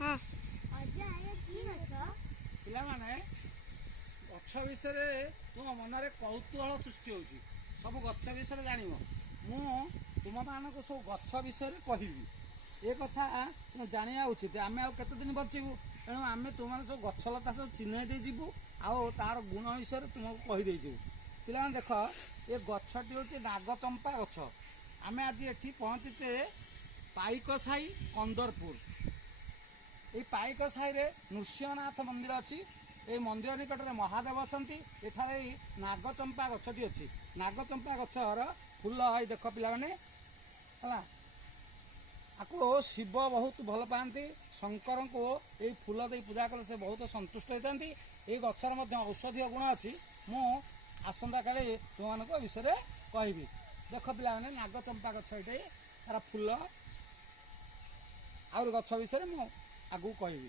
हाँ अजा ये की गछ पिलामाने गछ विषय तुम मनरे कौतूहल सृष्टि होची सब गछ विषय जानिब मु तुम मानक सब गछ विषय कहबी ए कथा तुम जानिया उचित आमे आ केते दिन बचिबू तेणु आमे तुम सब गछ लता सब चिन्हई दे जीवु आउ तार गुण विषय तुमको कही दे जीवु पिलाने देख ये गछटी होची नागचंपा गछ आमे आज एठी पहुंचीचे पाइक साई कंदरपुर ये पाइक साई रे नृसिंहनाथ मंदिर अच्छी ये मंदिर निकट में महादेव अच्छा एठारे नागचंपा गछटी अच्छी नागचंपा गछर फूल है देख पिलाने है आपको शिव बहुत भल पाती शंकर को ये फूल दे पूजा कले से बहुत संतुष्ट होता ये गचर औषधीय गुण अच्छी मु आसंता काली तुम विषय कहबी देख पिलाने नागचंपा गछ ये तार फूल आउर गछ विषय मु आगू कहबी।